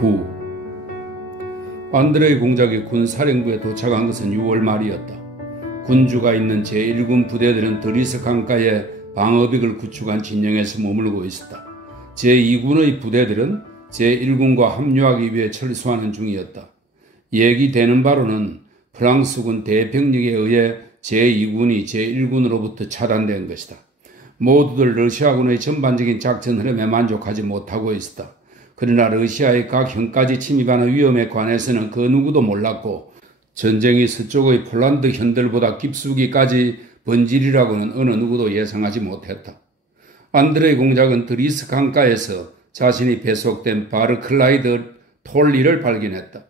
9. 안드레이 공작이 군사령부에 도착한 것은 6월 말이었다. 군주가 있는 제1군 부대들은 드리스 강가에 방어벽을 구축한 진영에서 머물고 있었다. 제2군의 부대들은 제1군과 합류하기 위해 철수하는 중이었다. 얘기되는 바로는 프랑스군 대병력에 의해 제2군이 제1군으로부터 차단된 것이다. 모두들 러시아군의 전반적인 작전 흐름에 만족하지 못하고 있었다. 그러나 러시아의 각 현까지 침입하는 위험에 관해서는 그 누구도 몰랐고 전쟁이 서쪽의 폴란드 현들보다 깊숙이까지 번질이라고는 어느 누구도 예상하지 못했다. 안드레이 공작은 드리스 강가에서 자신이 배속된 바르클라이드 톨리를 발견했다.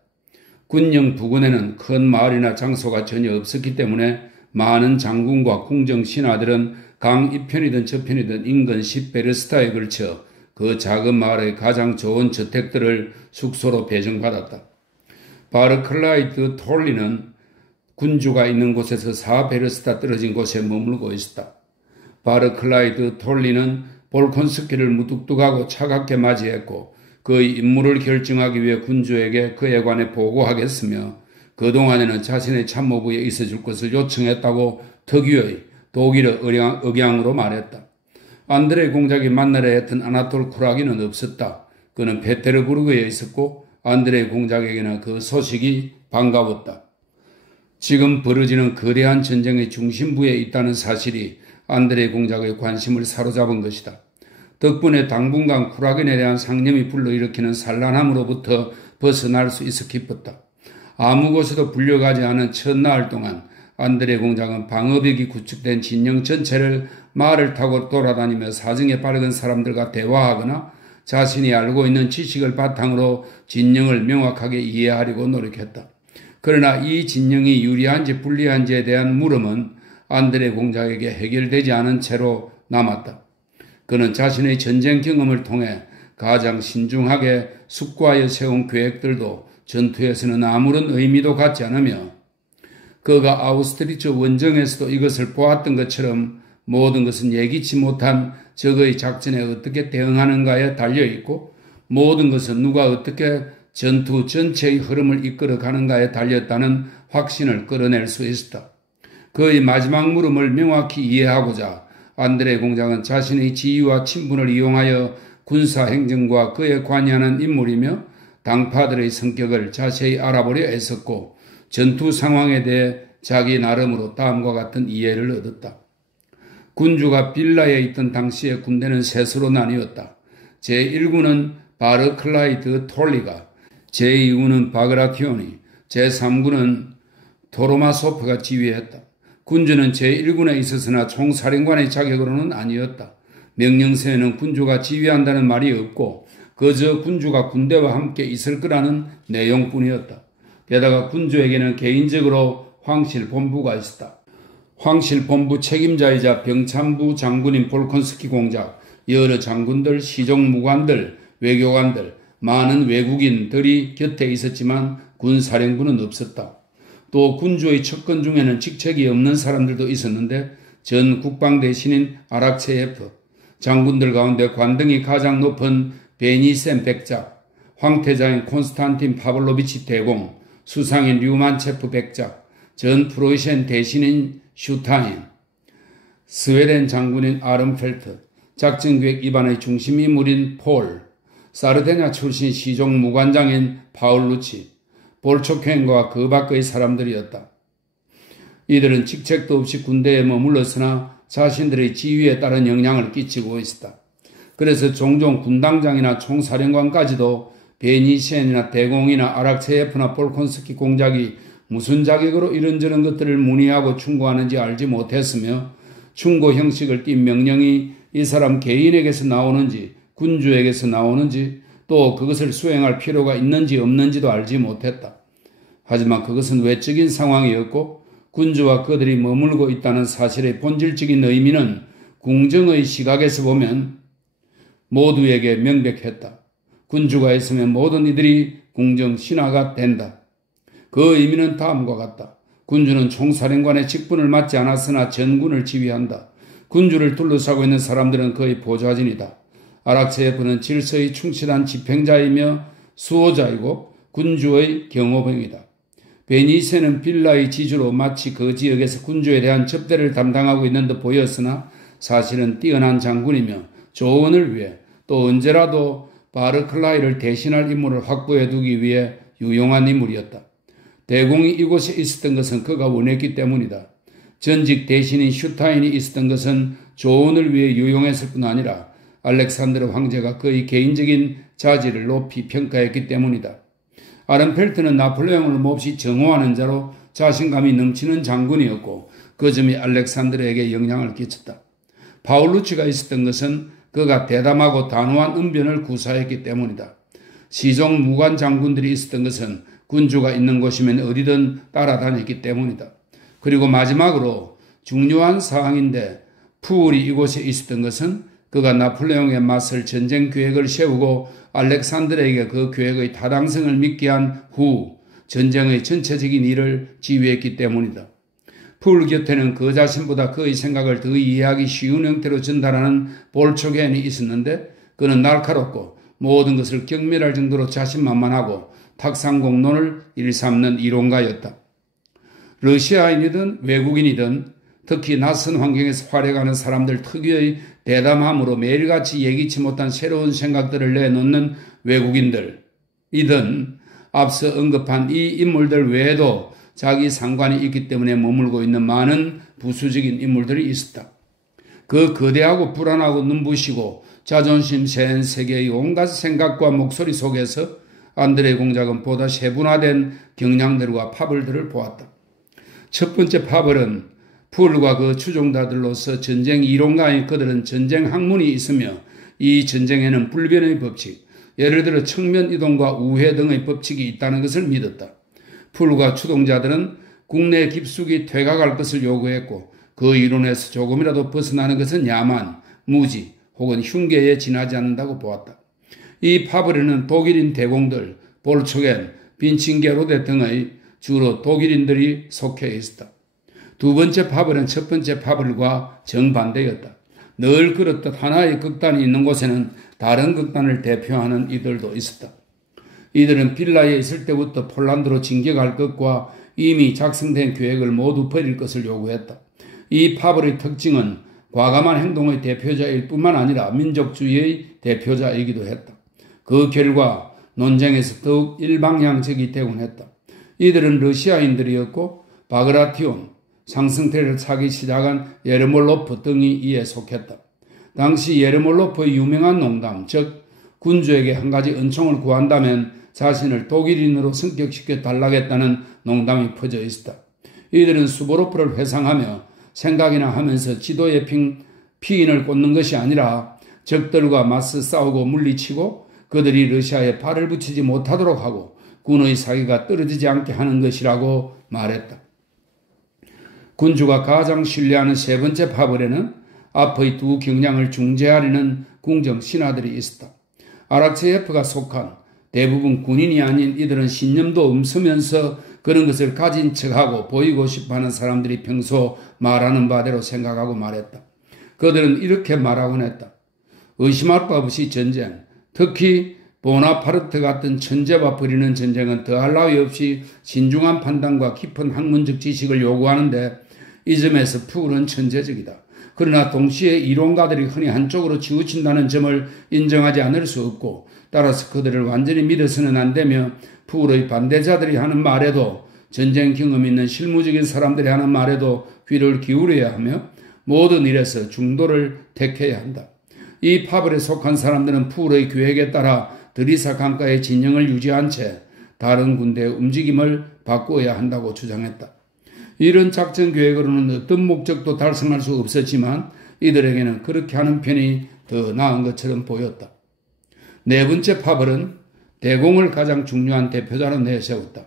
군영 부근에는 큰 마을이나 장소가 전혀 없었기 때문에 많은 장군과 궁정 신하들은 강 이편이든 저편이든 인근 10베르스타에 걸쳐 그 작은 마을의 가장 좋은 저택들을 숙소로 배정받았다. 바르클라이드 톨리는 군주가 있는 곳에서 4베르스타 떨어진 곳에 머물고 있었다. 바르클라이드 톨리는 볼콘스키를 무뚝뚝하고 차갑게 맞이했고 그의 임무를 결정하기 위해 군주에게 그에 관해 보고하겠으며 그동안에는 자신의 참모부에 있어줄 것을 요청했다고 특유의 독일어 억양으로 말했다. 안드레이 공작이 만나려 했던 아나톨 쿠라기는 없었다. 그는 페테르부르크에 있었고 안드레이 공작에게는 그 소식이 반가웠다. 지금 벌어지는 거대한 전쟁의 중심부에 있다는 사실이 안드레이 공작의 관심을 사로잡은 것이다. 덕분에 당분간 쿠라긴에 대한 상념이 불러일으키는 산란함으로부터 벗어날 수 있어 기뻤다. 아무 곳에도 불려가지 않은 첫나흘 동안 안드레이 공작은 방어벽이 구축된 진영 전체를 말을 타고 돌아다니며 사정에 빠르던 사람들과 대화하거나 자신이 알고 있는 지식을 바탕으로 진영을 명확하게 이해하려고 노력했다. 그러나 이 진영이 유리한지 불리한지에 대한 물음은 안드레이 공작에게 해결되지 않은 채로 남았다. 그는 자신의 전쟁 경험을 통해 가장 신중하게 숙고하여 세운 계획들도 전투에서는 아무런 의미도 갖지 않으며 그가 아우스트리츠 원정에서도 이것을 보았던 것처럼 모든 것은 예기치 못한 적의 작전에 어떻게 대응하는가에 달려있고 모든 것은 누가 어떻게 전투 전체의 흐름을 이끌어 가는가에 달렸다는 확신을 끌어낼 수 있었다. 그의 마지막 물음을 명확히 이해하고자 안드레이 공작은 자신의 지위와 친분을 이용하여 군사행정과 그에 관여하는 인물이며 당파들의 성격을 자세히 알아보려 애썼고 전투 상황에 대해 자기 나름으로 다음과 같은 이해를 얻었다. 군주가 빌라에 있던 당시의 군대는 셋으로 나뉘었다. 제1군은 바르클라이드 톨리가, 제2군은 바그라티온이, 제3군은 토로마소프가 지휘했다. 군주는 제1군에 있었으나 총사령관의 자격으로는 아니었다. 명령서에는 군주가 지휘한다는 말이 없고 그저 군주가 군대와 함께 있을 거라는 내용뿐이었다. 게다가 군주에게는 개인적으로 황실본부가 있었다. 황실본부 책임자이자 병참부 장군인 볼콘스키 공작, 여러 장군들, 시종무관들, 외교관들, 많은 외국인들이 곁에 있었지만 군사령부는 없었다. 또 군주의 척근 중에는 직책이 없는 사람들도 있었는데 전 국방대신인 아락체예프, 장군들 가운데 관등이 가장 높은 베니센 백작, 황태자인 콘스탄틴 파블로비치 대공, 수상인 류만체프 백작, 전 프로이센 대신인 슈타인, 스웨덴 장군인 아름펠트, 작전계획 입안의 중심 인물인 폴, 사르데냐 출신 시종 무관장인 파울루치, 볼초켄과 그 밖의 사람들이었다. 이들은 직책도 없이 군대에 머물렀으나 자신들의 지위에 따른 영향을 끼치고 있었다. 그래서 종종 군당장이나 총사령관까지도 베니시엔이나 대공이나 아락체예프나 볼콘스키 공작이 무슨 자격으로 이런저런 것들을 문의하고 충고하는지 알지 못했으며 충고 형식을 띈 명령이 이 사람 개인에게서 나오는지 군주에게서 나오는지 또 그것을 수행할 필요가 있는지 없는지도 알지 못했다. 하지만 그것은 외적인 상황이었고 군주와 그들이 머물고 있다는 사실의 본질적인 의미는 궁정의 시각에서 보면 모두에게 명백했다. 군주가 있으면 모든 이들이 궁정 신하가 된다. 그 의미는 다음과 같다. 군주는 총사령관의 직분을 맡지 않았으나 전군을 지휘한다. 군주를 둘러싸고 있는 사람들은 그의 보좌진이다. 아락체예프는 질서에 충실한 집행자이며 수호자이고 군주의 경호병이다. 베니세는 빌라의 지주로 마치 그 지역에서 군주에 대한 접대를 담당하고 있는 듯 보였으나 사실은 뛰어난 장군이며 조언을 위해 또 언제라도 바르클라이를 대신할 인물을 확보해 두기 위해 유용한 인물이었다. 대공이 이곳에 있었던 것은 그가 원했기 때문이다. 전직 대신인 슈타인이 있었던 것은 조언을 위해 유용했을 뿐 아니라 알렉산드르 황제가 그의 개인적인 자질을 높이 평가했기 때문이다. 아른펠트는 나폴레옹을 몹시 정오하는 자로 자신감이 넘치는 장군이었고 그 점이 알렉산드르에게 영향을 끼쳤다. 파울루치가 있었던 것은 그가 대담하고 단호한 은변을 구사했기 때문이다. 시종 무관 장군들이 있었던 것은 군주가 있는 곳이면 어디든 따라다녔기 때문이다. 그리고 마지막으로 중요한 사항인데 푸울이 이곳에 있었던 것은 그가 나폴레옹에 맞설 전쟁 계획을 세우고 알렉산드르에게 그 계획의 타당성을 믿게 한 후 전쟁의 전체적인 일을 지휘했기 때문이다. 푸울 곁에는 그 자신보다 그의 생각을 더 이해하기 쉬운 형태로 전달하는 볼초겐이 있었는데 그는 날카롭고 모든 것을 경멸할 정도로 자신만만하고 탁상공론을 일삼는 이론가였다. 러시아인이든 외국인이든 특히 낯선 환경에서 활약하는 사람들 특유의 대담함으로 매일같이 예기치 못한 새로운 생각들을 내놓는 외국인들이든 앞서 언급한 이 인물들 외에도 자기 상관이 있기 때문에 머물고 있는 많은 부수적인 인물들이 있었다. 그 거대하고 불안하고 눈부시고 자존심 센 세계의 온갖 생각과 목소리 속에서 안드레 공작은 보다 세분화된 경향들과 파벌들을 보았다. 첫 번째 파벌은 푸울과 그 추종자들로서 전쟁 이론가인 그들은 전쟁 학문이 있으며 이 전쟁에는 불변의 법칙, 예를 들어 측면 이동과 우회 등의 법칙이 있다는 것을 믿었다. 푸울과 추종자들은 국내 깊숙이 퇴각할 것을 요구했고 그 이론에서 조금이라도 벗어나는 것은 야만, 무지 혹은 흉계에 지나지 않는다고 보았다. 이 파벌에는 독일인 대공들, 볼초겐, 빈칭게로데 등의 주로 독일인들이 속해 있었다. 두 번째 파벌은 첫 번째 파벌과 정반대였다. 늘 그렇듯 하나의 극단이 있는 곳에는 다른 극단을 대표하는 이들도 있었다. 이들은 빌라에 있을 때부터 폴란드로 진격할 것과 이미 작성된 계획을 모두 버릴 것을 요구했다. 이 파벌의 특징은 과감한 행동의 대표자일 뿐만 아니라 민족주의의 대표자이기도 했다. 그 결과 논쟁에서 더욱 일방향적이 되곤 했다. 이들은 러시아인들이었고 바그라티온, 상승세를 차기 시작한 예르몰로프 등이 이에 속했다. 당시 예르몰로프의 유명한 농담, 즉 군주에게 한 가지 은총을 구한다면 자신을 독일인으로 승격시켜 달라겠다는 농담이 퍼져 있었다. 이들은 수보로프를 회상하며 생각이나 하면서 지도에 피인을 꽂는 것이 아니라 적들과 맞서 싸우고 물리치고 그들이 러시아에 발을 붙이지 못하도록 하고 군의 사기가 떨어지지 않게 하는 것이라고 말했다. 군주가 가장 신뢰하는 세 번째 파벌에는 앞의 두 경향을 중재하려는 궁정 신하들이 있었다. 아락체예프가 속한 대부분 군인이 아닌 이들은 신념도 없으면서 그런 것을 가진 척하고 보이고 싶어하는 사람들이 평소 말하는 바대로 생각하고 말했다. 그들은 이렇게 말하곤 했다. 의심할 바 없이 전쟁, 특히 보나파르트 같은 천재와 벌이는 전쟁은 더할 나위 없이 신중한 판단과 깊은 학문적 지식을 요구하는데 이 점에서 푸울은 천재적이다. 그러나 동시에 이론가들이 흔히 한쪽으로 치우친다는 점을 인정하지 않을 수 없고 따라서 그들을 완전히 믿어서는 안 되며 푸울의 반대자들이 하는 말에도 전쟁 경험 있는 실무적인 사람들이 하는 말에도 귀를 기울여야 하며 모든 일에서 중도를 택해야 한다. 이 파벌에 속한 사람들은 푸울의 계획에 따라 드리사 강가의 진영을 유지한 채 다른 군대의 움직임을 바꾸어야 한다고 주장했다. 이런 작전 계획으로는 어떤 목적도 달성할 수 없었지만 이들에게는 그렇게 하는 편이 더 나은 것처럼 보였다. 네 번째 파벌은 대공을 가장 중요한 대표자로 내세웠다.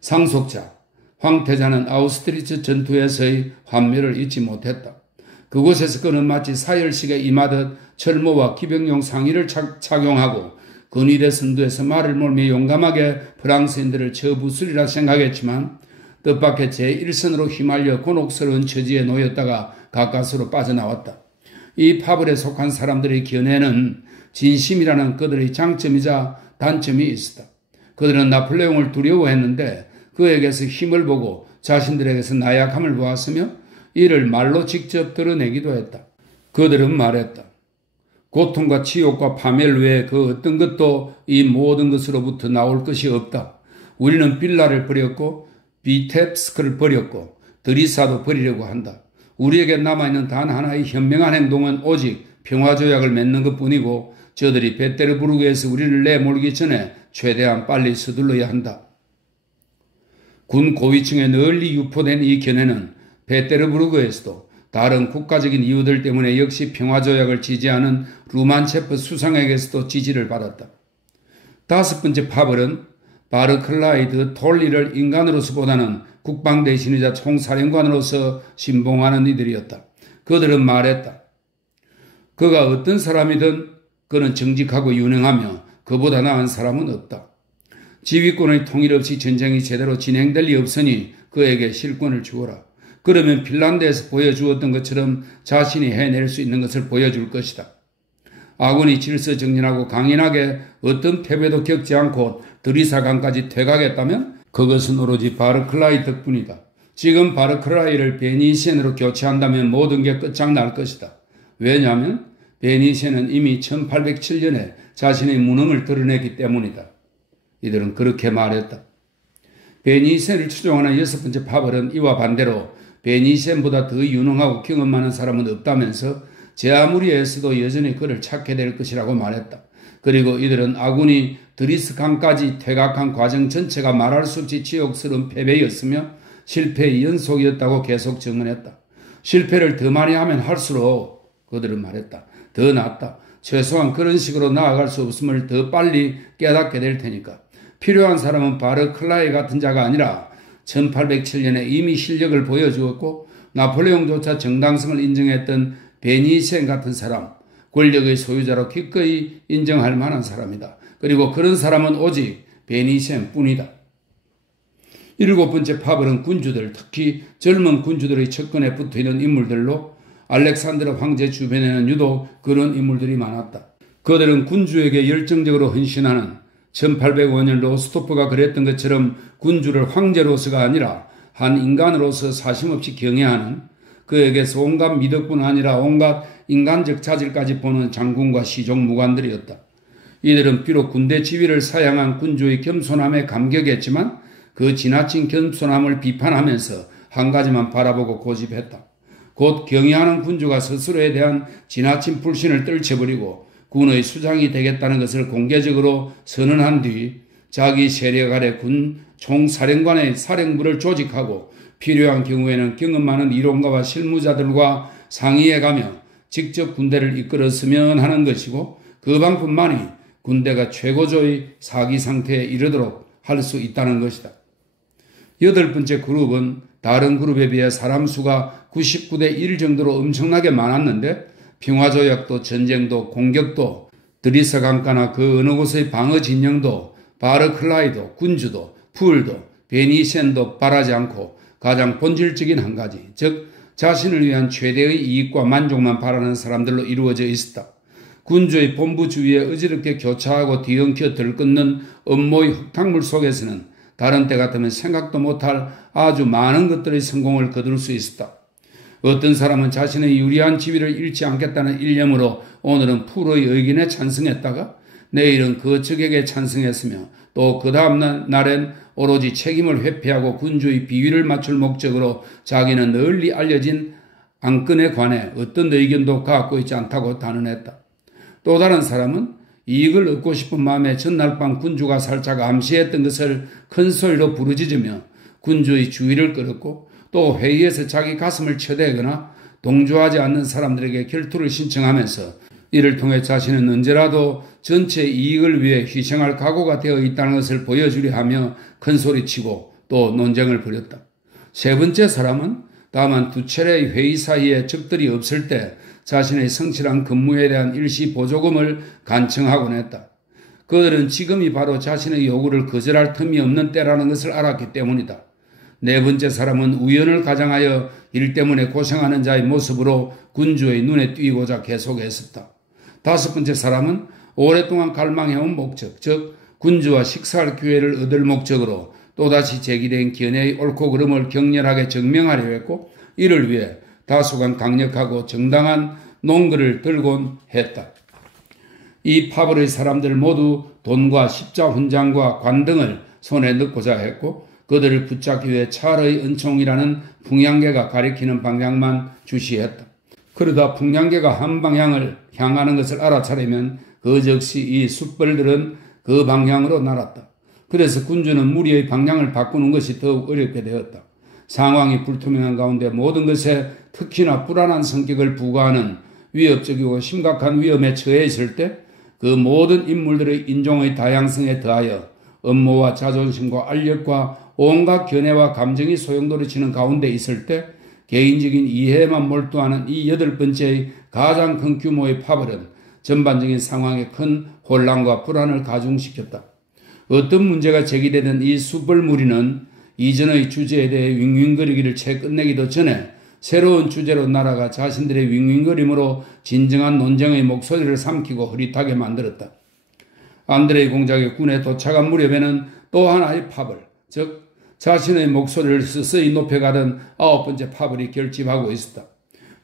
상속자, 황태자는 아우스트리츠 전투에서의 환멸을 잊지 못했다. 그곳에서 그는 마치 사열식에 임하듯 철모와 기병용 상의를 착용하고 근위대 선두에서 말을 몰며 용감하게 프랑스인들을 쳐부수리라 생각했지만 뜻밖의 제1선으로 휘말려 곤혹스러운 처지에 놓였다가 가까스로 빠져나왔다. 이 파벌에 속한 사람들의 견해는 진심이라는 그들의 장점이자 단점이 있었다. 그들은 나폴레옹을 두려워했는데 그에게서 힘을 보고 자신들에게서 나약함을 보았으며 이를 말로 직접 드러내기도 했다. 그들은 말했다. 고통과 치욕과 파멸 외에 그 어떤 것도 이 모든 것으로부터 나올 것이 없다. 우리는 빌라를 버렸고 비텝스크를 버렸고 드리사도 버리려고 한다. 우리에게 남아있는 단 하나의 현명한 행동은 오직 평화조약을 맺는 것뿐이고 저들이 베테르부르크에서 우리를 내몰기 전에 최대한 빨리 서둘러야 한다. 군 고위층에 널리 유포된 이 견해는 베테르부르크에서도 다른 국가적인 이유들 때문에 역시 평화조약을 지지하는 루만체프 수상에게서도 지지를 받았다. 다섯 번째 파벌은 바르클라이 톨리를 인간으로서보다는 국방 대신이자 총사령관으로서 신봉하는 이들이었다. 그들은 말했다. 그가 어떤 사람이든 그는 정직하고 유능하며 그보다 나은 사람은 없다. 지휘권의 통일 없이 전쟁이 제대로 진행될 리 없으니 그에게 실권을 주어라. 그러면 핀란드에서 보여주었던 것처럼 자신이 해낼 수 있는 것을 보여줄 것이다. 아군이 질서정연하고 강인하게 어떤 패배도 겪지 않고 드리사강까지 퇴각했다면 그것은 오로지 바르클라이 덕분이다. 지금 바르클라이를 베니시엔으로 교체한다면 모든 게 끝장날 것이다. 왜냐하면 베니시엔은 이미 1807년에 자신의 무능을 드러냈기 때문이다. 이들은 그렇게 말했다. 베니시엔을 추종하는 여섯 번째 파벌은 이와 반대로 베니시엔보다 더 유능하고 경험 많은 사람은 없다면서 제 아무리 애써도 여전히 그를 찾게 될 것이라고 말했다. 그리고 이들은 아군이 드리스강까지 퇴각한 과정 전체가 말할 수 없이 지옥스러운 패배였으며 실패의 연속이었다고 계속 증언했다. 실패를 더 많이 하면 할수록 그들은 말했다. 더 낫다. 최소한 그런 식으로 나아갈 수 없음을 더 빨리 깨닫게 될 테니까. 필요한 사람은 바르클라이 같은 자가 아니라 1807년에 이미 실력을 보여주었고 나폴레옹조차 정당성을 인정했던 베니시엔 같은 사람, 권력의 소유자로 기꺼이 인정할 만한 사람이다. 그리고 그런 사람은 오직 베니시엔 뿐이다. 일곱 번째 파벌은 군주들, 특히 젊은 군주들의 측근에 붙어있는 인물들로 알렉산드르 황제 주변에는 유독 그런 인물들이 많았다. 그들은 군주에게 열정적으로 헌신하는 1805년 로스토프가 그랬던 것처럼 군주를 황제로서가 아니라 한 인간으로서 사심없이 경애하는 그에게서 온갖 미덕뿐 아니라 온갖 인간적 자질까지 보는 장군과 시종 무관들이었다. 이들은 비록 군대 지휘를 사양한 군주의 겸손함에 감격했지만 그 지나친 겸손함을 비판하면서 한 가지만 바라보고 고집했다. 곧 경애하는 군주가 스스로에 대한 지나친 불신을 떨쳐버리고 군의 수장이 되겠다는 것을 공개적으로 선언한 뒤 자기 세력 아래 군 총사령관의 사령부를 조직하고 필요한 경우에는 경험 많은 이론가와 실무자들과 상의해가며 직접 군대를 이끌었으면 하는 것이고 그 방법만이 군대가 최고조의 사기 상태에 이르도록 할 수 있다는 것이다. 여덟 번째 그룹은 다른 그룹에 비해 사람 수가 99대 1 정도로 엄청나게 많았는데 평화조약도 전쟁도 공격도 드리스강가나 그 어느 곳의 방어 진영도 바르클라이도 군주도 풀도 베니시엔도 바라지 않고 가장 본질적인 한 가지, 즉 자신을 위한 최대의 이익과 만족만 바라는 사람들로 이루어져 있었다. 군주의 본부 주위에 어지럽게 교차하고 뒤엉켜 들끓는 업무의 흙탕물 속에서는 다른 때 같으면 생각도 못할 아주 많은 것들의 성공을 거둘 수 있었다. 어떤 사람은 자신의 유리한 지위를 잃지 않겠다는 일념으로 오늘은 풀의 의견에 찬성했다가 내일은 그 적에게 찬성했으며 또 그 다음 날엔 오로지 책임을 회피하고 군주의 비위를 맞출 목적으로 자기는 널리 알려진 안건에 관해 어떤 의견도 갖고 있지 않다고 단언했다. 또 다른 사람은 이익을 얻고 싶은 마음에 전날 밤 군주가 살짝 암시했던 것을 큰 소리로 부르짖으며 군주의 주의를 끌었고 또 회의에서 자기 가슴을 쳐대거나 동조하지 않는 사람들에게 결투를 신청하면서 이를 통해 자신은 언제라도 전체 이익을 위해 희생할 각오가 되어 있다는 것을 보여주려 하며 큰소리치고 또 논쟁을 벌였다. 세 번째 사람은 다만 두 차례의 회의 사이에 적들이 없을 때 자신의 성실한 근무에 대한 일시 보조금을 간청하곤 했다. 그들은 지금이 바로 자신의 요구를 거절할 틈이 없는 때라는 것을 알았기 때문이다. 네 번째 사람은 우연을 가장하여 일 때문에 고생하는 자의 모습으로 군주의 눈에 띄고자 계속했었다. 다섯 번째 사람은 오랫동안 갈망해온 목적, 즉 군주와 식사할 기회를 얻을 목적으로 또다시 제기된 견해의 옳고 그름을 격렬하게 증명하려 했고, 이를 위해 다소간 강력하고 정당한 논거를 들곤 했다. 이 파벌의 사람들 모두 돈과 십자 훈장과 관 등을 손에 넣고자 했고, 그들을 붙잡기 위해 찰의 은총이라는 풍향계가 가리키는 방향만 주시했다. 그러다 풍향계가 한 방향을 향하는 것을 알아차리면 그 즉시 이 숫벌들은 그 방향으로 날았다. 그래서 군주는 무리의 방향을 바꾸는 것이 더욱 어렵게 되었다. 상황이 불투명한 가운데 모든 것에 특히나 불안한 성격을 부과하는 위협적이고 심각한 위험에 처해 있을 때 그 모든 인물들의 인종의 다양성에 더하여 업무와 자존심과 알력과 온갖 견해와 감정이 소용돌이치는 가운데 있을 때 개인적인 이해에만 몰두하는 이 8번째의 가장 큰 규모의 파벌은 전반적인 상황에 큰 혼란과 불안을 가중시켰다. 어떤 문제가 제기되던 이 숯불무리는 이전의 주제에 대해 윙윙거리기를 채 끝내기도 전에 새로운 주제로 날아가 자신들의 윙윙거림으로 진정한 논쟁의 목소리를 삼키고 흐릿하게 만들었다. 안드레이 공작의 군에 도착한 무렵에는 또 하나의 파벌, 즉 자신의 목소리를 서서히 높여가던 9번째 파벌이 결집하고 있었다.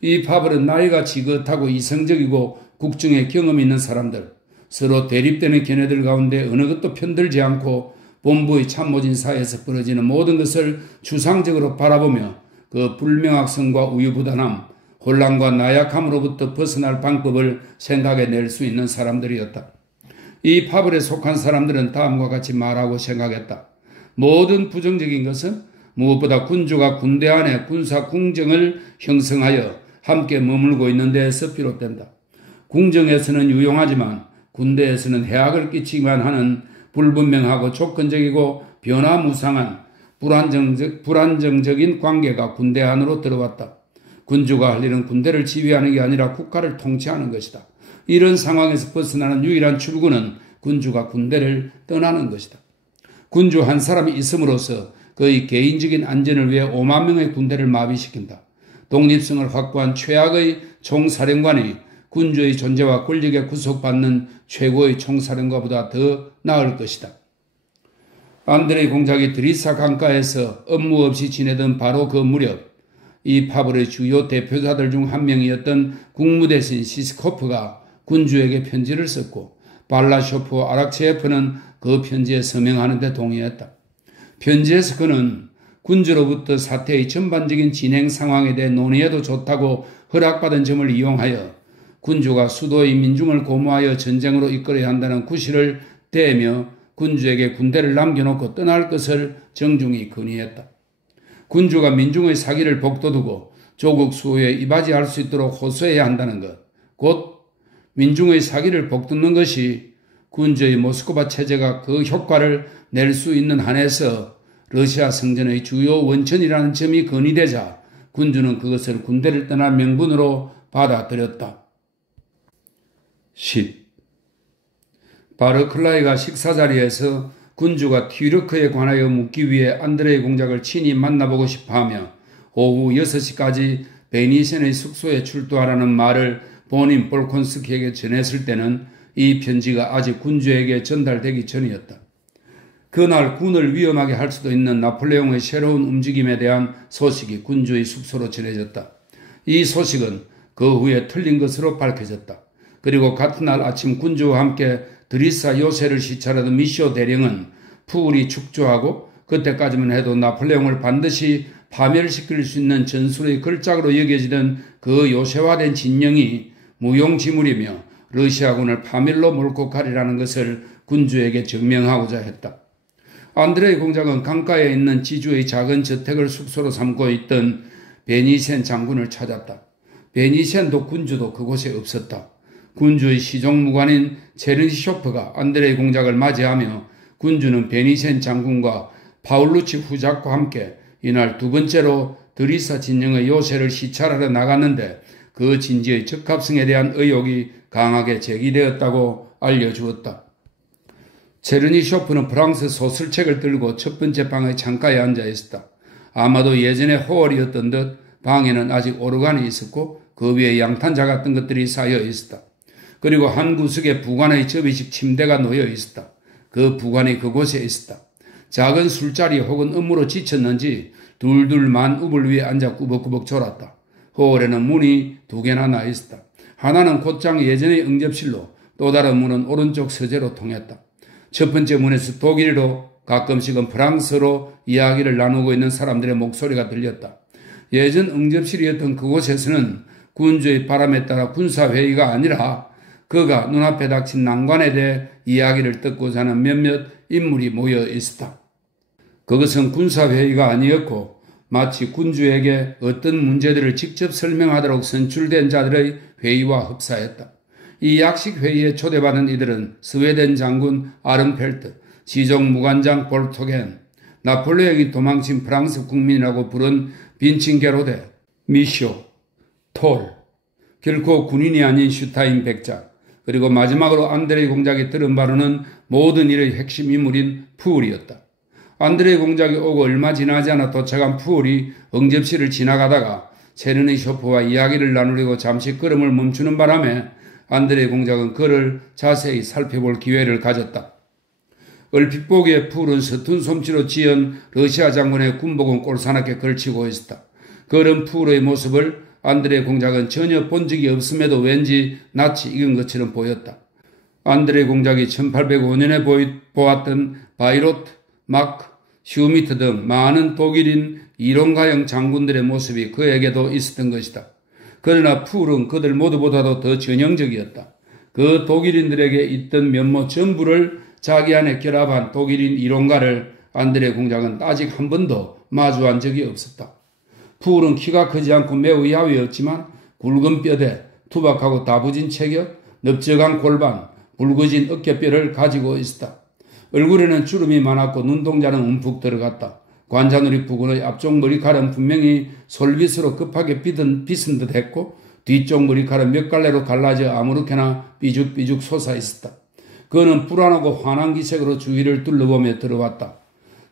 이 파벌은 나이가 지긋하고 이성적이고 국중에 경험이 있는 사람들, 서로 대립되는 견해들 가운데 어느 것도 편들지 않고 본부의 참모진사에서 벌어지는 모든 것을 추상적으로 바라보며 그 불명확성과 우유부단함, 혼란과 나약함으로부터 벗어날 방법을 생각해낼 수 있는 사람들이었다. 이 파벌에 속한 사람들은 다음과 같이 말하고 생각했다. 모든 부정적인 것은 무엇보다 군주가 군대 안에 군사 궁정을 형성하여 함께 머물고 있는 데에서 비롯된다. 궁정에서는 유용하지만 군대에서는 해악을 끼치기만 하는 불분명하고 조건적이고 변화무상한 불안정적인 관계가 군대 안으로 들어왔다. 군주가 할 일은 군대를 지휘하는 게 아니라 국가를 통치하는 것이다. 이런 상황에서 벗어나는 유일한 출구는 군주가 군대를 떠나는 것이다. 군주 한 사람이 있음으로써 그의 개인적인 안전을 위해 5만 명의 군대를 마비시킨다. 독립성을 확보한 최악의 총사령관이 군주의 존재와 권력에 구속받는 최고의 총사령관보다 더 나을 것이다. 안드레이 공작이 드리사 강가에서 업무 없이 지내던 바로 그 무렵, 이 파벌의 주요 대표자들 중 한 명이었던 국무대신 시스코프가 군주에게 편지를 썼고 발라쇼프와 아락체예프는 그 편지에 서명하는 데 동의했다. 편지에서 그는 군주로부터 사태의 전반적인 진행 상황에 대해 논의해도 좋다고 허락받은 점을 이용하여 군주가 수도의 민중을 고무하여 전쟁으로 이끌어야 한다는 구실을 대며 군주에게 군대를 남겨놓고 떠날 것을 정중히 건의했다. 군주가 민중의 사기를 복도두고 조국 수호에 이바지할 수 있도록 호소해야 한다는 것, 곧 민중의 사기를 복돋는 것이 군주의 모스크바 체제가 그 효과를 낼 수 있는 한에서 러시아 성전의 주요 원천이라는 점이 건의되자 군주는 그것을 군대를 떠날 명분으로 받아들였다. 10. 바르클라이가 식사자리에서 군주가 튀르크에 관하여 묻기 위해 안드레이 공작을 친히 만나보고 싶어하며 오후 6시까지 베니센의 숙소에 출두하라는 말을 본인 볼콘스키에게 전했을 때는 이 편지가 아직 군주에게 전달되기 전이었다. 그날 군을 위험하게 할 수도 있는 나폴레옹의 새로운 움직임에 대한 소식이 군주의 숙소로 전해졌다. 이 소식은 그 후에 틀린 것으로 밝혀졌다. 그리고 같은 날 아침 군주와 함께 드리사 요새를 시찰하던 미쇼 대령은 푸울이 축조하고 그때까지만 해도 나폴레옹을 반드시 파멸시킬 수 있는 전술의 걸작으로 여겨지던 그 요새화된 진영이 무용지물이며 러시아군을 파멸로 몰고 가리라는 것을 군주에게 증명하고자 했다. 안드레이 공작은 강가에 있는 지주의 작은 저택을 숙소로 삼고 있던 베니센 장군을 찾았다. 베니센도 군주도 그곳에 없었다. 군주의 시종무관인 체르니쇼프가 안드레이 공작을 맞이하며 군주는 베니센 장군과 파울루치 후작과 함께 이날 두 번째로 드리사 진영의 요새를 시찰하러 나갔는데 그 진지의 적합성에 대한 의혹이 강하게 제기되었다고 알려주었다. 체르니쇼프는 프랑스 소설책을 들고 첫 번째 방의 창가에 앉아 있었다. 아마도 예전에 호월이었던 듯 방에는 아직 오르간이 있었고 그 위에 양탄자 같은 것들이 쌓여 있었다. 그리고 한 구석에 부관의 접이식 침대가 놓여 있었다. 그 부관이 그곳에 있었다. 작은 술자리 혹은 업무로 지쳤는지 둘둘 만 우물 위에 앉아 꾸벅꾸벅 졸았다. 허울에는 문이 2개나 나 있었다. 하나는 곧장 예전의 응접실로, 또 다른 문은 오른쪽 서재로 통했다. 첫 번째 문에서 독일어로, 가끔씩은 프랑스어로 이야기를 나누고 있는 사람들의 목소리가 들렸다. 예전 응접실이었던 그곳에서는 군주의 바람에 따라 군사회의가 아니라 그가 눈앞에 닥친 난관에 대해 이야기를 듣고자 하는 몇몇 인물이 모여 있었다. 그것은 군사회의가 아니었고 마치 군주에게 어떤 문제들을 직접 설명하도록 선출된 자들의 회의와 흡사했다. 이 약식회의에 초대받은 이들은 스웨덴 장군 아른펠트, 시종 무관장 볼토겐, 나폴레옹이 도망친 프랑스 국민이라고 부른 빈칭게로데, 미쇼, 톨, 결코 군인이 아닌 슈타인 백작, 그리고 마지막으로 안드레이 공작이 들은 바로는 모든 일의 핵심 인물인 푸울이었다. 안드레이 공작이 오고 얼마 지나지 않아 도착한 푸울이 응접실을 지나가다가 체르니 쇼프와 이야기를 나누려고 잠시 걸음을 멈추는 바람에 안드레이 공작은 그를 자세히 살펴볼 기회를 가졌다. 얼핏 보기에 푸울은 서툰 솜씨로 지은 러시아 장군의 군복은 꼴사납게 걸치고 있었다. 그런 푸울의 모습을 안드레이 공작은 전혀 본 적이 없음에도 왠지 낯이 익은 것처럼 보였다. 안드레이 공작이 1805년에 보았던 바이로트, 마크, 슈미트 등 많은 독일인 이론가형 장군들의 모습이 그에게도 있었던 것이다. 그러나 푸울은 그들 모두보다도 더 전형적이었다. 그 독일인들에게 있던 면모 전부를 자기 안에 결합한 독일인 이론가를 안드레이 공작은 아직 한 번도 마주한 적이 없었다. 푸울은 키가 크지 않고 매우 야위었지만 굵은 뼈대, 투박하고 다부진 체격, 넓적한 골반, 붉어진 어깨뼈를 가지고 있었다. 얼굴에는 주름이 많았고 눈동자는 움푹 들어갔다. 관자놀이 부근의 앞쪽 머리칼은 분명히 솔빗으로 급하게 빗은 듯 했고 뒤쪽 머리칼은 몇 갈래로 갈라져 아무렇게나 삐죽삐죽 솟아 있었다. 그는 불안하고 환한 기색으로 주위를 둘러보며 들어왔다.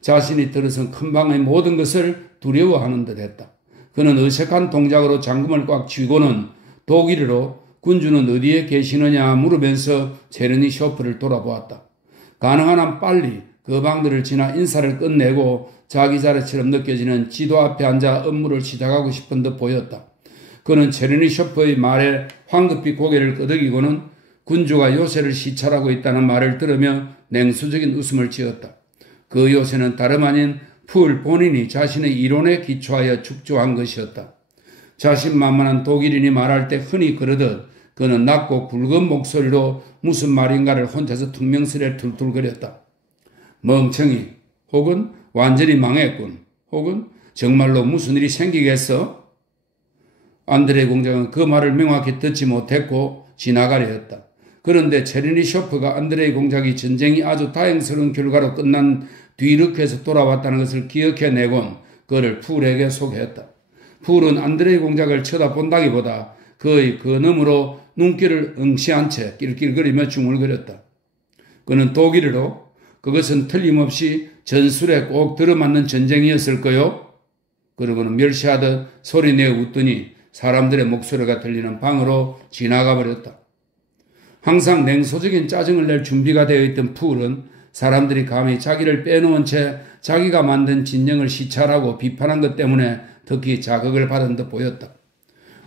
자신이 들어선 큰 방의 모든 것을 두려워하는 듯 했다. 그는 어색한 동작으로 잠금을 꽉 쥐고는 독일어로 군주는 어디에 계시느냐 물으면서 체르니 쇼프를 돌아보았다. 가능한 한 빨리 그 방들을 지나 인사를 끝내고 자기 자리처럼 느껴지는 지도 앞에 앉아 업무를 시작하고 싶은 듯 보였다. 그는 체르니 쇼프의 말에 황급히 고개를 끄덕이고는 군주가 요새를 시찰하고 있다는 말을 들으며 냉수적인 웃음을 지었다. 그 요새는 다름 아닌 푸울 본인이 자신의 이론에 기초하여 축조한 것이었다. 자신만만한 독일인이 말할 때 흔히 그러듯 그는 낮고 굵은 목소리로 무슨 말인가를 혼자서 퉁명스레 툴툴거렸다. 멍청이, 혹은 완전히 망했군, 혹은 정말로 무슨 일이 생기겠어? 안드레이 공작은 그 말을 명확히 듣지 못했고 지나가려 했다. 그런데 체르니 쇼프가 안드레이 공작이 전쟁이 아주 다행스러운 결과로 끝난 뒤늦게서 돌아왔다는 것을 기억해내곤 그를 푸울에게 소개했다. 푸울은 안드레이 공작을 쳐다본다기보다 그의 그 너머로 눈길을 응시한 채 낄낄거리며 중얼거렸다. 그는 독일어로 그것은 틀림없이 전술에 꼭 들어맞는 전쟁이었을 거요? 그러고는 멸시하듯 소리내어 웃더니 사람들의 목소리가 들리는 방으로 지나가 버렸다. 항상 냉소적인 짜증을 낼 준비가 되어 있던 푸울은 사람들이 감히 자기를 빼놓은 채 자기가 만든 진영을 시찰하고 비판한 것 때문에 특히 자극을 받은 듯 보였다.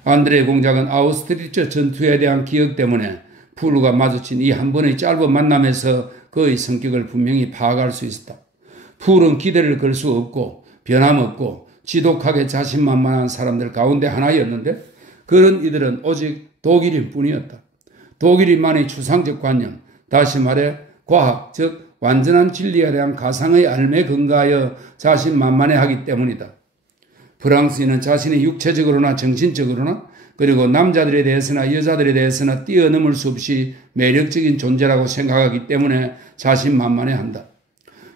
안드레이 공작은 아우스트리츠 전투에 대한 기억 때문에 푸울과 마주친 이 한 번의 짧은 만남에서 그의 성격을 분명히 파악할 수 있었다. 푸울은 기대를 걸 수 없고 변함없고 지독하게 자신만만한 사람들 가운데 하나였는데 그런 이들은 오직 독일인 뿐이었다. 독일인만의 추상적 관념, 다시 말해 과학, 즉 완전한 진리에 대한 가상의 알매 근거하여 자신만만해하기 때문이다. 프랑스인은 자신이 육체적으로나 정신적으로나 그리고 남자들에 대해서나 여자들에 대해서나 뛰어넘을 수 없이 매력적인 존재라고 생각하기 때문에 자신만만해한다.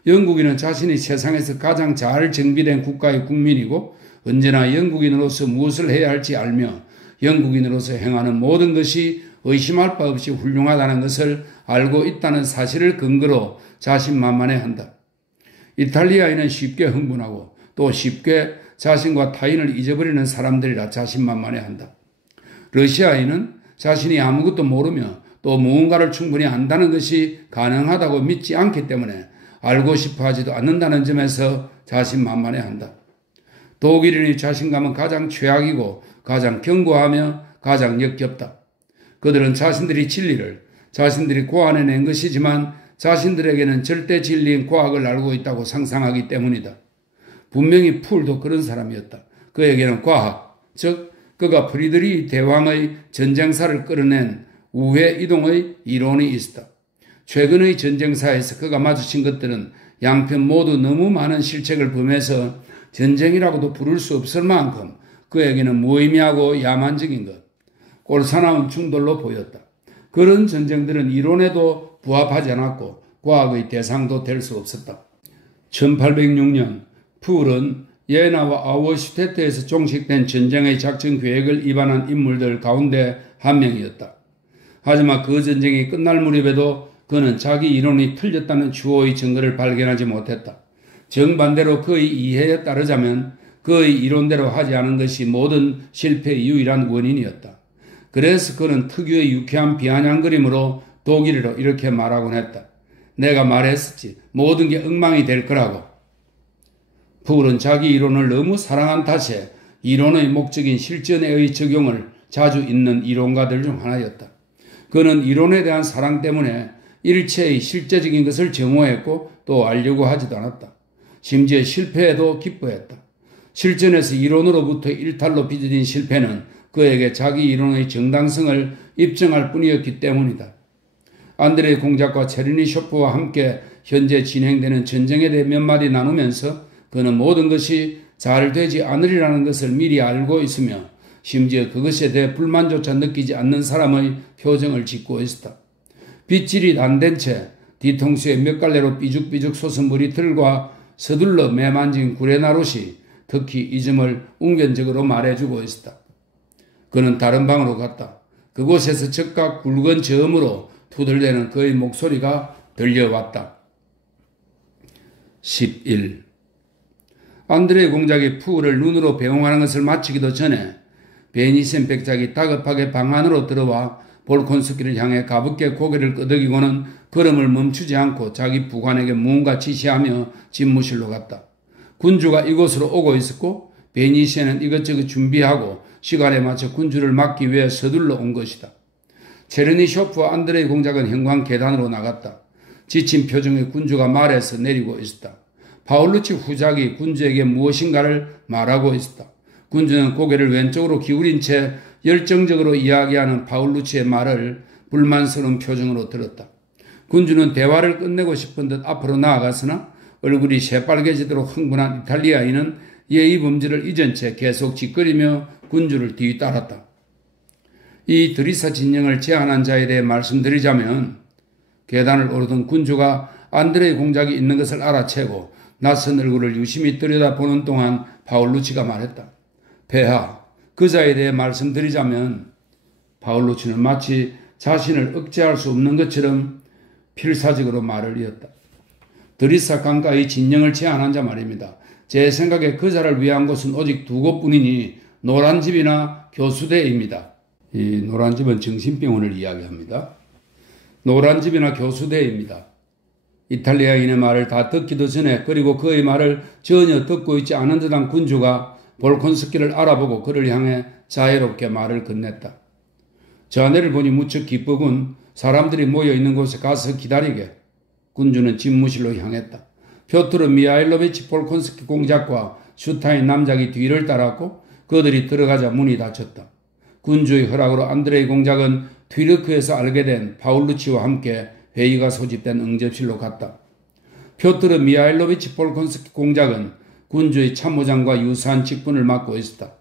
영국인은 자신이 세상에서 가장 잘 정비된 국가의 국민이고 언제나 영국인으로서 무엇을 해야 할지 알며 영국인으로서 행하는 모든 것이 의심할 바 없이 훌륭하다는 것을 알고 있다는 사실을 근거로 자신만만해한다. 이탈리아인은 쉽게 흥분하고 또 쉽게 자신과 타인을 잊어버리는 사람들이라 자신만만해한다. 러시아인은 자신이 아무것도 모르며 또 무언가를 충분히 안다는 것이 가능하다고 믿지 않기 때문에 알고 싶어 하지도 않는다는 점에서 자신만만해한다. 독일인의 자신감은 가장 최악이고 가장 견고하며 가장 역겹다. 그들은 자신들이 진리를 자신들이 고안해낸 것이지만 자신들에게는 절대 진리인 과학을 알고 있다고 상상하기 때문이다. 분명히 풀도 그런 사람이었다. 그에게는 과학, 즉 그가 프리드리히 대왕의 전쟁사를 끌어낸 우회 이동의 이론이 있었다. 최근의 전쟁사에서 그가 마주친 것들은 양편 모두 너무 많은 실책을 범해서 전쟁이라고도 부를 수 없을 만큼 그에게는 무의미하고 야만적인 것, 꼴사나운 충돌로 보였다. 그런 전쟁들은 이론에도 부합하지 않았고 과학의 대상도 될 수 없었다. 1806년 풀은 예나와 아우슈테트에서 종식된 전쟁의 작전 계획을 위반한 인물들 가운데 한 명이었다. 하지만 그 전쟁이 끝날 무렵에도 그는 자기 이론이 틀렸다는 주어의 증거를 발견하지 못했다. 정반대로 그의 이해에 따르자면 그의 이론대로 하지 않은 것이 모든 실패의 유일한 원인이었다. 그래서 그는 특유의 유쾌한 비아냥거림으로 독일어로 이렇게 말하곤 했다. 내가 말했었지. 모든 게 엉망이 될 거라고. 풀은 자기 이론을 너무 사랑한 탓에 이론의 목적인 실전의 적용을 자주 잊는 이론가들 중 하나였다. 그는 이론에 대한 사랑 때문에 일체의 실제적인 것을 정오했고 또 알려고 하지도 않았다. 심지어 실패에도 기뻐했다. 실전에서 이론으로부터 일탈로 빚어진 실패는 그에게 자기 이론의 정당성을 입증할 뿐이었기 때문이다. 안드레 공작과 체르니 쇼프와 함께 현재 진행되는 전쟁에 대해 몇 마디 나누면서 그는 모든 것이 잘 되지 않으리라는 것을 미리 알고 있으며 심지어 그것에 대해 불만조차 느끼지 않는 사람의 표정을 짓고 있었다. 빗질이 안 된 채 뒤통수에 몇 갈래로 삐죽삐죽 솟은 머리털과 서둘러 매만진 구레나룻이 특히 이 점을 웅변적으로 말해주고 있었다. 그는 다른 방으로 갔다. 그곳에서 즉각 굵은 저음으로 투덜대는 그의 목소리가 들려왔다. 11. 안드레 공작이 풀을 눈으로 배웅하는 것을 마치기도 전에 베니센 백작이 다급하게 방 안으로 들어와 볼콘스키를 향해 가볍게 고개를 끄덕이고는 걸음을 멈추지 않고 자기 부관에게 무언가 지시하며 집무실로 갔다. 군주가 이곳으로 오고 있었고 베니센은 이것저것 준비하고 시간에 맞춰 군주를 막기 위해 서둘러 온 것이다. 체르니 쇼프와 안드레이 공작은 현관 계단으로 나갔다. 지친 표정의 군주가 말에서 내리고 있었다. 파울루치 후작이 군주에게 무엇인가를 말하고 있었다. 군주는 고개를 왼쪽으로 기울인 채 열정적으로 이야기하는 파울루치의 말을 불만스러운 표정으로 들었다. 군주는 대화를 끝내고 싶은 듯 앞으로 나아갔으나 얼굴이 새빨개지도록 흥분한 이탈리아인은 예의 범죄를 잊은 채 계속 짓거리며 군주를 뒤따랐다. 이 드리사 진영을 제안한 자에 대해 말씀드리자면 계단을 오르던 군주가 안드레이 공작이 있는 것을 알아채고 낯선 얼굴을 유심히 들여다보는 동안 파울루치가 말했다. 폐하, 그자에 대해 말씀드리자면 파울루치는 마치 자신을 억제할 수 없는 것처럼 필사적으로 말을 이었다. 드리사 강가의 진영을 제안한 자 말입니다. 제 생각에 그자를 위한 곳은 오직 두 곳뿐이니 노란집이나 교수대입니다. 이 노란집은 정신병원을 이야기합니다. 노란집이나 교수대입니다. 이탈리아인의 말을 다 듣기도 전에 그리고 그의 말을 전혀 듣고 있지 않은 듯한 군주가 볼콘스키를 알아보고 그를 향해 자애롭게 말을 건넸다. 자네를 보니 무척 기쁘군. 사람들이 모여있는 곳에 가서 기다리게. 군주는 집무실로 향했다. 표트르 미하일로비치 볼콘스키 공작과 슈타인 남작이 뒤를 따랐고 그들이 들어가자 문이 닫혔다. 군주의 허락으로 안드레이 공작은 튀르크에서 알게 된 파울루치와 함께 회의가 소집된 응접실로 갔다. 표트르 미하일로비치 볼콘스키 공작은 군주의 참모장과 유사한 직분을 맡고 있었다.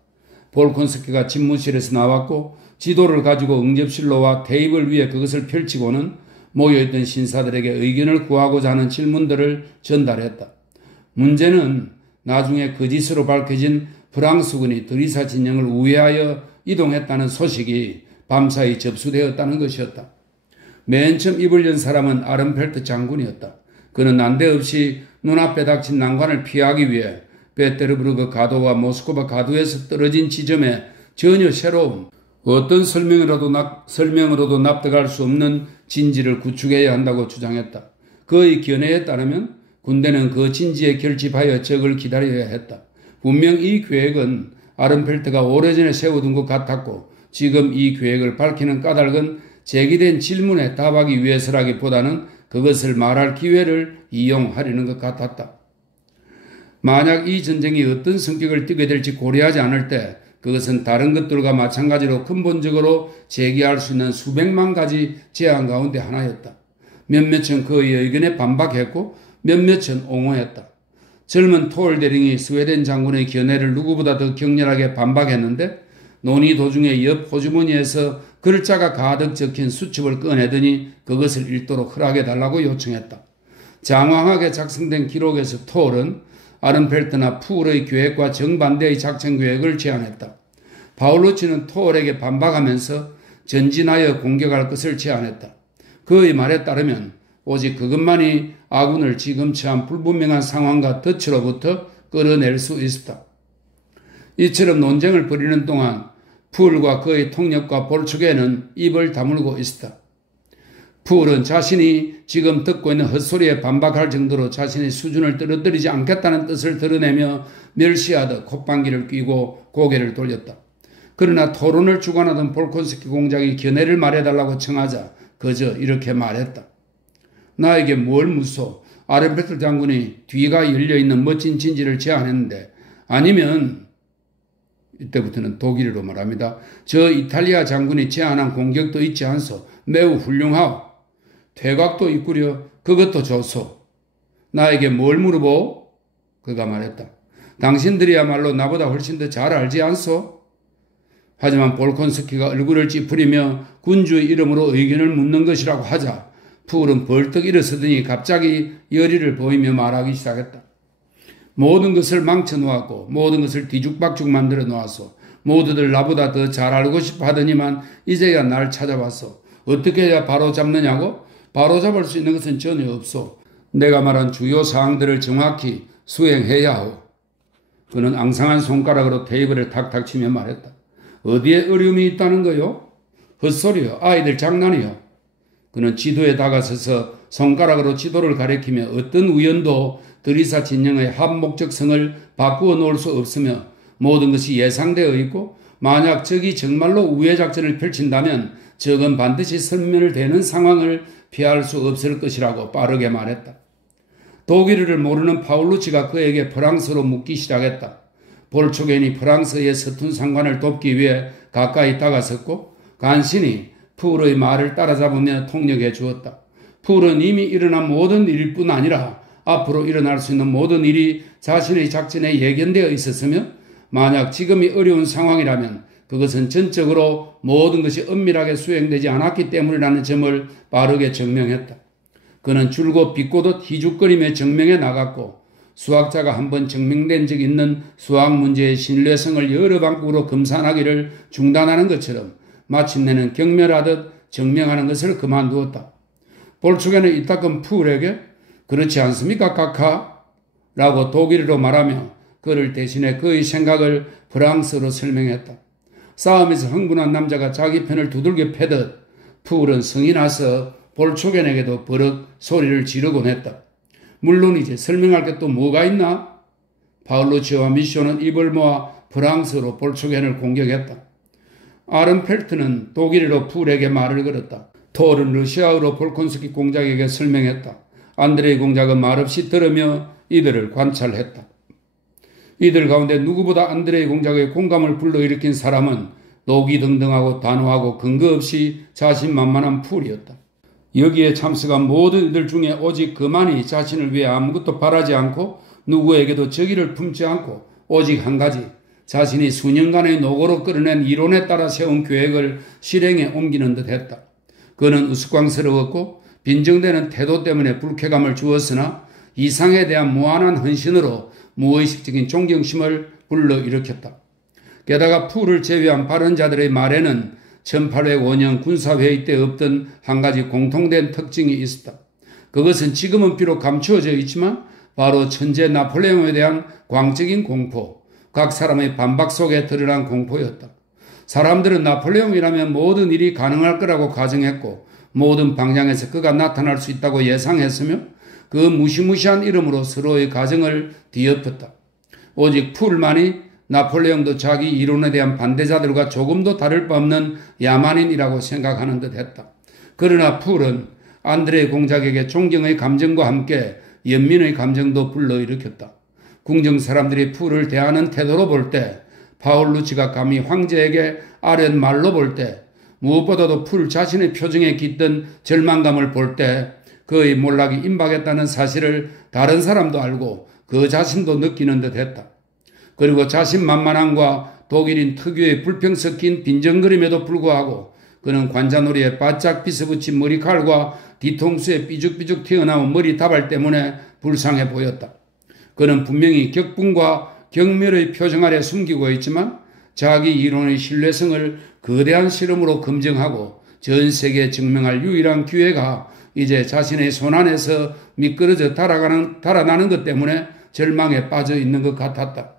볼콘스키가 집무실에서 나왔고 지도를 가지고 응접실로 와 테이블 위에 그것을 펼치고는 모여있던 신사들에게 의견을 구하고자 하는 질문들을 전달했다. 문제는 나중에 거짓으로 밝혀진 프랑스군이 드리사 진영을 우회하여 이동했다는 소식이 밤사이 접수되었다는 것이었다. 맨 처음 입을 연 사람은 아른펠트 장군이었다. 그는 난데없이 눈앞에 닥친 난관을 피하기 위해 베테르부르크 가도와 모스크바 가도에서 떨어진 지점에 전혀 새로운 어떤 설명으로도 납득할 수 없는 진지를 구축해야 한다고 주장했다. 그의 견해에 따르면 군대는 그 진지에 결집하여 적을 기다려야 했다. 분명 이 계획은 아른펠트가 오래전에 세워둔 것 같았고 지금 이 계획을 밝히는 까닭은 제기된 질문에 답하기 위해서라기보다는 그것을 말할 기회를 이용하려는 것 같았다. 만약 이 전쟁이 어떤 성격을 띠게 될지 고려하지 않을 때 그것은 다른 것들과 마찬가지로 근본적으로 제기할 수 있는 수백만 가지 제안 가운데 하나였다. 몇몇은 그의 의견에 반박했고 몇몇은 옹호했다. 젊은 토얼 대령이 스웨덴 장군의 견해를 누구보다 더 격렬하게 반박했는데 논의 도중에 옆 호주머니에서 글자가 가득 적힌 수첩을 꺼내더니 그것을 읽도록 허락해달라고 요청했다. 장황하게 작성된 기록에서 토얼은 아른펠트나 푸울의 계획과 정반대의 작전 계획을 제안했다. 파울루치는 토얼에게 반박하면서 전진하여 공격할 것을 제안했다. 그의 말에 따르면 오직 그것만이 아군을 지금 처한 불분명한 상황과 덫으로부터 끌어낼 수 있었다. 이처럼 논쟁을 벌이는 동안 푸울과 그의 통역과 볼축에는 입을 다물고 있었다. 푸울은 자신이 지금 듣고 있는 헛소리에 반박할 정도로 자신의 수준을 떨어뜨리지 않겠다는 뜻을 드러내며 멸시하듯 콧방귀를 뀌고 고개를 돌렸다. 그러나 토론을 주관하던 볼콘스키 공장이 견해를 말해달라고 청하자 그저 이렇게 말했다. 나에게 뭘 묻소? 아른펠트 장군이 뒤가 열려있는 멋진 진지를 제안했는데 아니면 이때부터는 독일어로 말합니다. 저 이탈리아 장군이 제안한 공격도 있지 않소. 매우 훌륭하오. 퇴각도 있구려. 그것도 좋소. 나에게 뭘 물어보? 그가 말했다. 당신들이야말로 나보다 훨씬 더 잘 알지 않소? 하지만 볼콘스키가 얼굴을 찌푸리며 군주의 이름으로 의견을 묻는 것이라고 하자 푸울은 벌떡 일어서더니 갑자기 열의를 보이며 말하기 시작했다. 모든 것을 망쳐놓았고 모든 것을 뒤죽박죽 만들어 놓았소. 모두들 나보다 더 잘 알고 싶어 하더니만 이제야 날 찾아왔소. 어떻게 해야 바로잡느냐고? 바로잡을 수 있는 것은 전혀 없소. 내가 말한 주요 사항들을 정확히 수행해야 하오. 그는 앙상한 손가락으로 테이블에 탁탁 치며 말했다. 어디에 어려움이 있다는 거요? 헛소리요. 아이들 장난이요. 그는 지도에 다가서서 손가락으로 지도를 가리키며 어떤 우연도 드리사 진영의 합목적성을 바꾸어 놓을 수 없으며 모든 것이 예상되어 있고 만약 적이 정말로 우회작전을 펼친다면 적은 반드시 선면을 대는 상황을 피할 수 없을 것이라고 빠르게 말했다. 독일어를 모르는 파울루치가 그에게 프랑스어로 묻기 시작했다. 볼초겐이 프랑스의 서툰 상관을 돕기 위해 가까이 다가섰고 간신히 푸울의 말을 따라잡으며 통역해 주었다. 푸울은 이미 일어난 모든 일일 뿐 아니라 앞으로 일어날 수 있는 모든 일이 자신의 작전에 예견되어 있었으며 만약 지금이 어려운 상황이라면 그것은 전적으로 모든 것이 엄밀하게 수행되지 않았기 때문이라는 점을 빠르게 증명했다. 그는 줄곧 비꼬듯 희죽거리며 증명해 나갔고 수학자가 한번 증명된 적이 있는 수학 문제의 신뢰성을 여러 방법으로 검산하기를 중단하는 것처럼 마침내는 경멸하듯 증명하는 것을 그만두었다. 볼축에는 이따금 푸울에게 그렇지 않습니까 카카? 라고 독일어로 말하며 그를 대신해 그의 생각을 프랑스어로 설명했다. 싸움에서 흥분한 남자가 자기 편을 두들겨 패듯 푸울은 성이 나서 볼초겐에게도 버럭 소리를 지르곤 했다. 물론 이제 설명할 게 또 뭐가 있나? 파울루치와 미쇼는 입을 모아 프랑스어로 볼초겐을 공격했다. 아른펠트는 독일어로 푸울에게 말을 걸었다. 토얼은 러시아어로 볼콘스키 공작에게 설명했다. 안드레이 공작은 말없이 들으며 이들을 관찰했다. 이들 가운데 누구보다 안드레이 공작의 공감을 불러일으킨 사람은 노기등등하고 단호하고 근거 없이 자신만만한 푸울이었다. 여기에 참석한 모든 이들 중에 오직 그만이 자신을 위해 아무것도 바라지 않고 누구에게도 적의를 품지 않고 오직 한 가지 자신이 수년간의 노고로 끌어낸 이론에 따라 세운 계획을 실행에 옮기는 듯 했다. 그는 우스꽝스러웠고 빈정대는 태도 때문에 불쾌감을 주었으나 이상에 대한 무한한 헌신으로 무의식적인 존경심을 불러일으켰다. 게다가 푸울을 제외한 발언자들의 말에는 1805년 군사회의 때 없던 한 가지 공통된 특징이 있었다. 그것은 지금은 비록 감추어져 있지만 바로 천재 나폴레옹에 대한 광적인 공포, 각 사람의 반박 속에 드러난 공포였다. 사람들은 나폴레옹이라면 모든 일이 가능할 거라고 가정했고 모든 방향에서 그가 나타날 수 있다고 예상했으며 그 무시무시한 이름으로 서로의 가정을 뒤엎었다. 오직 풀만이 나폴레옹도 자기 이론에 대한 반대자들과 조금도 다를 바 없는 야만인이라고 생각하는 듯 했다. 그러나 풀은 안드레 공작에게 존경의 감정과 함께 연민의 감정도 불러일으켰다. 궁정 사람들이 풀을 대하는 태도로 볼 때, 파울루치가 감히 황제에게 아련 말로 볼 때, 무엇보다도 풀 자신의 표정에 깃든 절망감을 볼 때 그의 몰락이 임박했다는 사실을 다른 사람도 알고 그 자신도 느끼는 듯 했다. 그리고 자신만만함과 독일인 특유의 불평 섞인 빈정거림에도 불구하고 그는 관자놀이에 바짝 빗어붙인 머리칼과 뒤통수에 삐죽삐죽 튀어나온 머리 다발 때문에 불쌍해 보였다. 그는 분명히 격분과 경멸의 표정 아래 숨기고 있지만 자기 이론의 신뢰성을 거대한 실험으로 검증하고 전 세계에 증명할 유일한 기회가 이제 자신의 손안에서 미끄러져 달아나는 것 때문에 절망에 빠져 있는 것 같았다.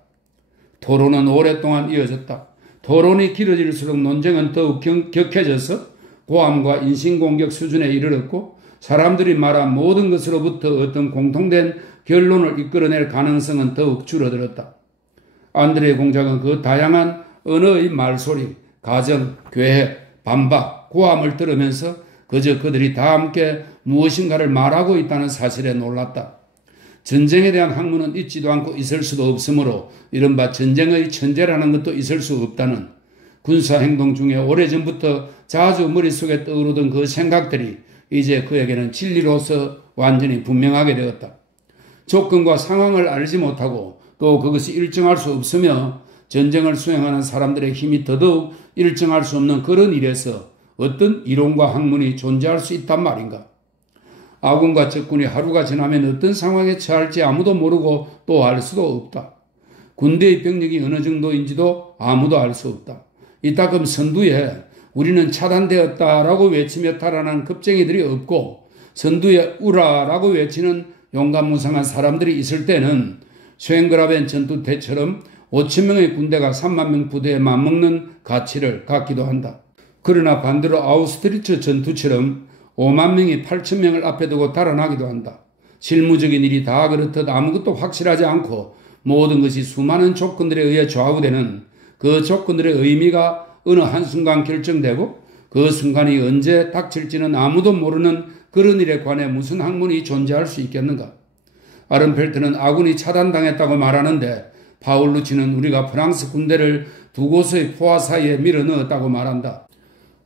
토론은 오랫동안 이어졌다. 토론이 길어질수록 논쟁은 더욱 격해져서 고함과 인신공격 수준에 이르렀고 사람들이 말한 모든 것으로부터 어떤 공통된 결론을 이끌어낼 가능성은 더욱 줄어들었다. 안드레 공작은 그 다양한 언어의 말소리, 가정, 계획, 반박, 고함을 들으면서 그저 그들이 다 함께 무엇인가를 말하고 있다는 사실에 놀랐다. 전쟁에 대한 학문은 있지도 않고 있을 수도 없으므로 이른바 전쟁의 천재라는 것도 있을 수 없다는 군사행동 중에 오래전부터 자주 머릿속에 떠오르던 그 생각들이 이제 그에게는 진리로서 완전히 분명하게 되었다. 조건과 상황을 알지 못하고 또 그것이 일정할 수 없으며 전쟁을 수행하는 사람들의 힘이 더더욱 일정할 수 없는 그런 일에서 어떤 이론과 학문이 존재할 수 있단 말인가. 아군과 적군이 하루가 지나면 어떤 상황에 처할지 아무도 모르고 또 알 수도 없다. 군대의 병력이 어느 정도인지도 아무도 알 수 없다. 이따금 선두에 우리는 차단되었다라고 외치며 달아난 급쟁이들이 없고 선두에 우라라고 외치는 용감무상한 사람들이 있을 때는 쉔그라벤 전투 때처럼 5천 명의 군대가 3만 명 부대에 맞먹는 가치를 갖기도 한다. 그러나 반대로 아우스트리츠 전투처럼 5만 명이 8천 명을 앞에 두고 달아나기도 한다. 실무적인 일이 다 그렇듯 아무것도 확실하지 않고 모든 것이 수많은 조건들에 의해 좌우되는 그 조건들의 의미가 어느 한순간 결정되고 그 순간이 언제 닥칠지는 아무도 모르는 그런 일에 관해 무슨 학문이 존재할 수 있겠는가. 아른펠트는 아군이 차단당했다고 말하는데 파울루치는 우리가 프랑스 군대를 두 곳의 포화 사이에 밀어넣었다고 말한다.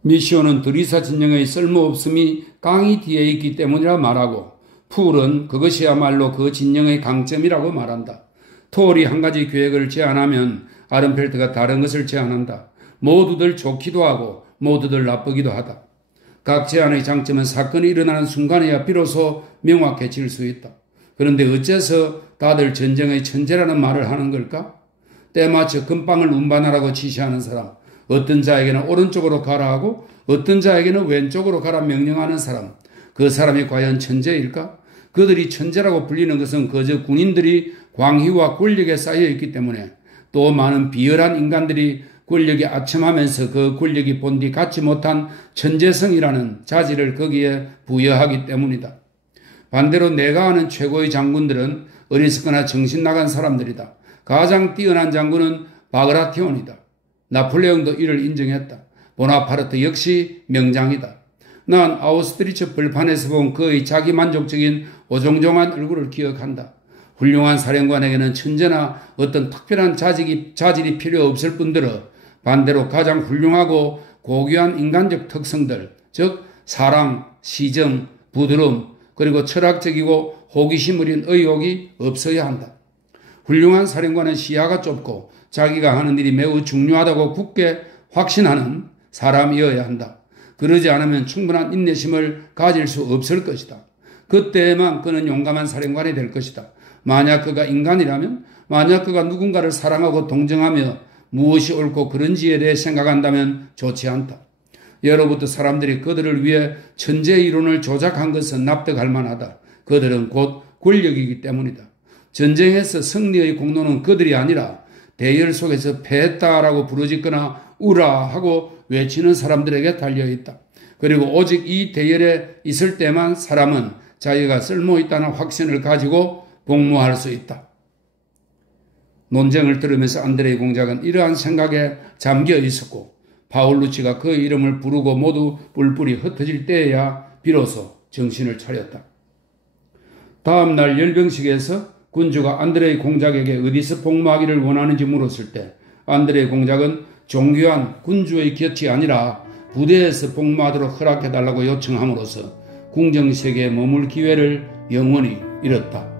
미시오는 드리사 진영의 쓸모없음이 강이 뒤에 있기 때문이라 말하고 풀은 그것이야말로 그 진영의 강점이라고 말한다. 톨이 한 가지 계획을 제안하면 아른펠트가 다른 것을 제안한다. 모두들 좋기도 하고 모두들 나쁘기도 하다. 각 제안의 장점은 사건이 일어나는 순간에야 비로소 명확해질 수 있다. 그런데 어째서 다들 전쟁의 천재라는 말을 하는 걸까? 때맞춰 금방을 운반하라고 지시하는 사람, 어떤 자에게는 오른쪽으로 가라 하고 어떤 자에게는 왼쪽으로 가라 명령하는 사람, 그 사람이 과연 천재일까? 그들이 천재라고 불리는 것은 그저 군인들이 광희와 권력에 쌓여 있기 때문에 또 많은 비열한 인간들이 권력이 아첨하면서 그 권력이 본디 갖지 못한 천재성이라는 자질을 거기에 부여하기 때문이다. 반대로 내가 아는 최고의 장군들은 어리석거나 정신 나간 사람들이다. 가장 뛰어난 장군은 바그라티온이다. 나폴레옹도 이를 인정했다. 보나파르트 역시 명장이다. 난 아우스트리츠 벌판에서 본 그의 자기만족적인 오종종한 얼굴을 기억한다. 훌륭한 사령관에게는 천재나 어떤 특별한 자질이 필요 없을 뿐더러 반대로 가장 훌륭하고 고귀한 인간적 특성들, 즉 사랑, 시정, 부드러움, 그리고 철학적이고 호기심 어린 의욕이 없어야 한다. 훌륭한 사령관은 시야가 좁고 자기가 하는 일이 매우 중요하다고 굳게 확신하는 사람이어야 한다. 그러지 않으면 충분한 인내심을 가질 수 없을 것이다. 그때에만 그는 용감한 사령관이 될 것이다. 만약 그가 인간이라면, 만약 그가 누군가를 사랑하고 동정하며 무엇이 옳고 그른지에 대해 생각한다면 좋지 않다. 예로부터 사람들이 그들을 위해 천재 이론을 조작한 것은 납득할 만하다. 그들은 곧 권력이기 때문이다. 전쟁에서 승리의 공로는 그들이 아니라 대열 속에서 패했다라고 부르짖거나 우라 하고 외치는 사람들에게 달려있다. 그리고 오직 이 대열에 있을 때만 사람은 자기가 쓸모있다는 확신을 가지고 복무할 수 있다. 논쟁을 들으면서 안드레이 공작은 이러한 생각에 잠겨 있었고 파울루치가 그 이름을 부르고 모두 뿔뿔이 흩어질 때에야 비로소 정신을 차렸다. 다음 날 열병식에서 군주가 안드레이 공작에게 어디서 복무하기를 원하는지 물었을 때 안드레이 공작은 존귀한 군주의 곁이 아니라 부대에서 복무하도록 허락해달라고 요청함으로써 궁정세계에 머물 기회를 영원히 잃었다.